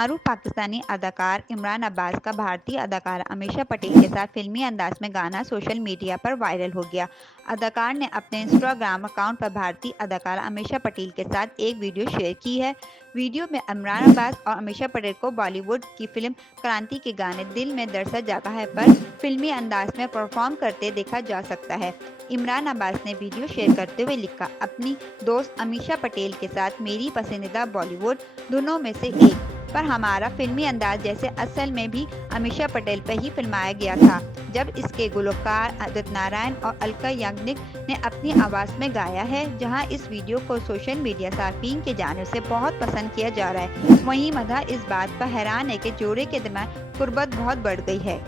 मारूफ पाकिस्तानी अदाकार इमरान अब्बास का भारतीय अदाकारा अमीषा पटेल के साथ फिल्मी अंदाज में गाना सोशल मीडिया पर वायरल हो गया। अदाकार ने अपने इंस्टाग्राम अकाउंट पर भारतीय अदाकारा अमीषा पटेल के साथ एक वीडियो शेयर की है। वीडियो में इमरान अब्बास और अमीषा पटेल को बॉलीवुड की फिल्म क्रांति के गाने दिल में दरसा जाता है पर फिल्मी अंदाज में परफॉर्म करते देखा जा सकता है। इमरान अब्बास ने वीडियो शेयर करते हुए लिखा, अपनी दोस्त अमीषा पटेल के साथ मेरी पसंदीदा बॉलीवुड धुनों में से एक, पर हमारा फिल्मी अंदाज जैसे असल में भी अमीषा पटेल पर ही फिल्माया गया था, जब इसके गुलकार उदित नारायण और अलका याग्निक ने अपनी आवाज़ में गाया है। जहां इस वीडियो को सोशल मीडिया सार्फिन के जानिब से बहुत पसंद किया जा रहा है, वहीं मदह इस बात पर हैरान है कि जोड़े के दरमियान कुर्बत बहुत बढ़ गई है।